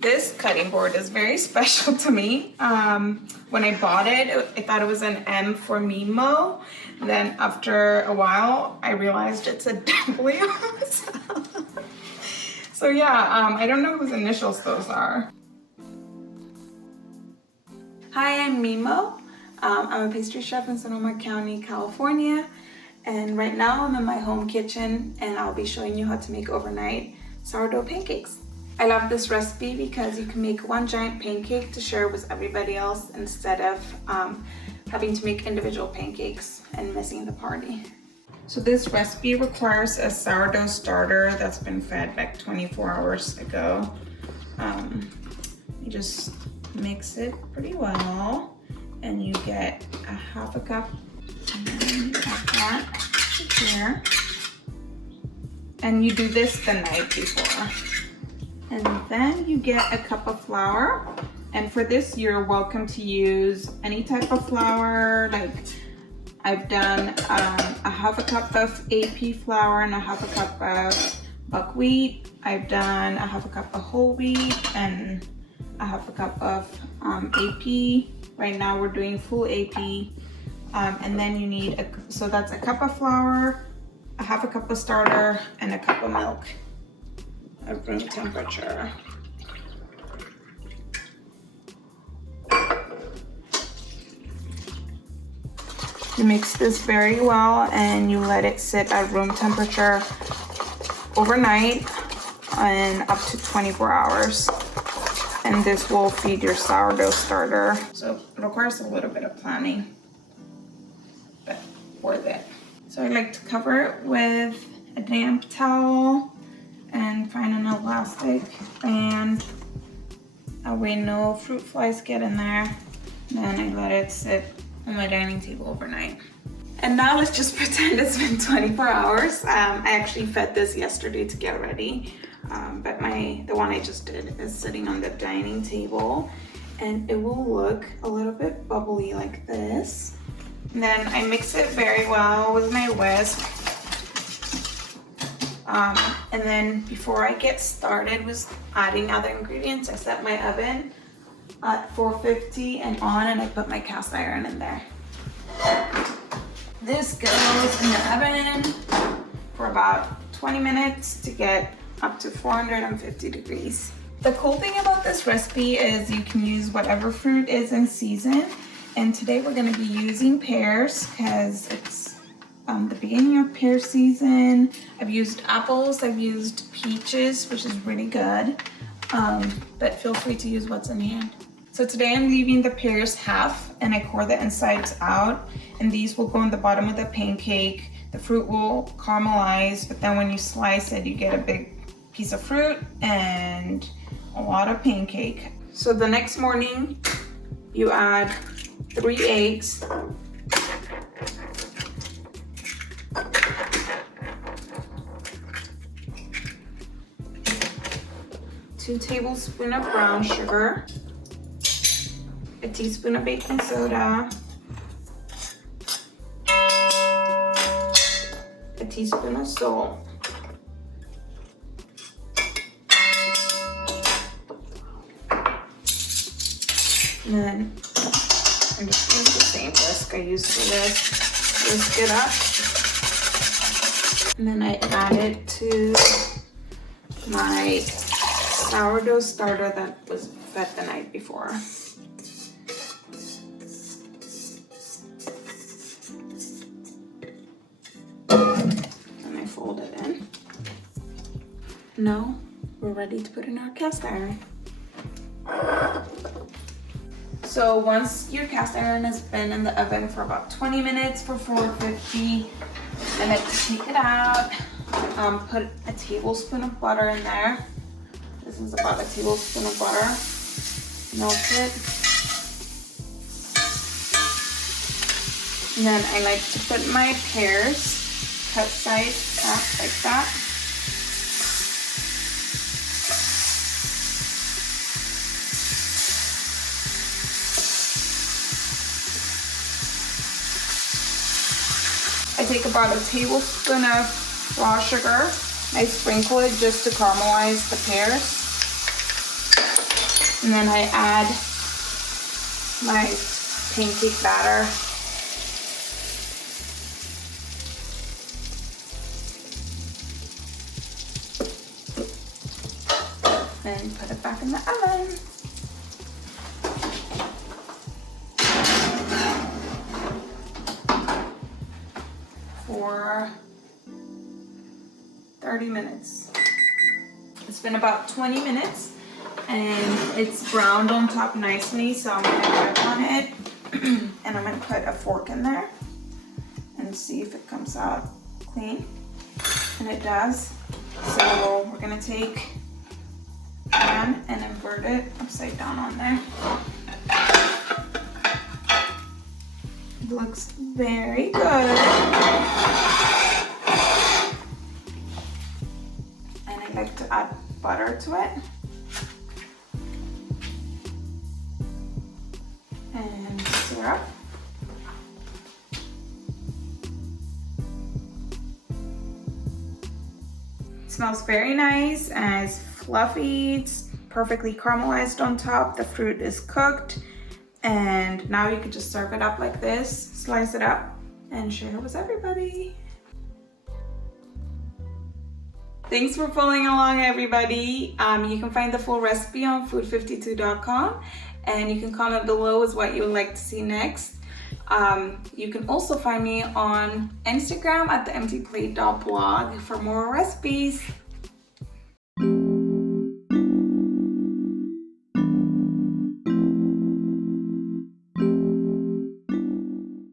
This cutting board is very special to me. When I bought it, I thought it was an M for Mimo. Then after a while, I realized it's a W. So yeah, I don't know whose initials those are. Hi, I'm Mimo. I'm a pastry chef in Sonoma County, California. And right now I'm in my home kitchen and I'll be showing you how to make overnight sourdough pancakes. I love this recipe because you can make one giant pancake to share with everybody else instead of having to make individual pancakes and missing the party. So this recipe requires a sourdough starter that's been fed like 24 hours ago. You just mix it pretty well and you get a half a cup and add that here. And you do this the night before. And then you get a cup of flour. And for this, you're welcome to use any type of flour. Like I've done a half a cup of AP flour and a half a cup of buckwheat. I've done a half a cup of whole wheat and a half a cup of AP. Right now we're doing full AP. And then you need, so that's a cup of flour, a half a cup of starter, and a cup of milk at room temperature. You mix this very well and you let it sit at room temperature overnight and up to 24 hours. And this will feed your sourdough starter. So it requires a little bit of planning, but worth it. So I like to cover it with a damp towel and find an elastic band. That way no fruit flies get in there. Then I let it sit on my dining table overnight. And now let's just pretend it's been 24 hours. I actually fed this yesterday to get ready. But the one I just did is sitting on the dining table and it will look a little bit bubbly like this. And then I mix it very well with my whisk. And then before I get started with adding other ingredients, I set my oven at 450 and on, and I put my cast iron in there. This goes in the oven for about 20 minutes to get up to 450 degrees. The cool thing about this recipe is you can use whatever fruit is in season. And today we're gonna be using pears because it's the beginning of pear season. I've used apples, I've used peaches, which is really good. But feel free to use what's in hand. So today I'm leaving the pears half and I core the insides out. And these will go in the bottom of the pancake. The fruit will caramelize, but then when you slice it, you get a big piece of fruit and a lot of pancake. So the next morning, you add 3 eggs, 2 tablespoons of brown sugar, a teaspoon of baking soda, a teaspoon of salt, and then I just use the same whisk I used for this. Whisk it up. And then I add it to my sourdough starter that was fed the night before. And I fold it in. Now we're ready to put in our cast iron. So once your cast iron has been in the oven for about 20 minutes for 450, I like to take it out, put a tablespoon of butter in there. This is about a tablespoon of butter. Melt it. And then I like to put my pears cut size up like that. I take about a tablespoon of raw sugar. I sprinkle it just to caramelize the pears. And then I add my pancake batter. And put it back in the oven. For 30 minutes. It's been about 20 minutes and it's browned on top nicely, so I'm gonna check on it and I'm gonna put a fork in there and see if it comes out clean. And it does. So we're gonna take pan and invert it upside down on there. It looks very good. And I like to add butter to it. And syrup. It smells very nice and it's fluffy. It's perfectly caramelized on top. The fruit is cooked. And now you could just serve it up like this, slice it up, and share it with everybody. Thanks for following along, everybody. You can find the full recipe on food52.com, and you can comment below with what you would like to see next. You can also find me on Instagram at theemptyplate.blog for more recipes.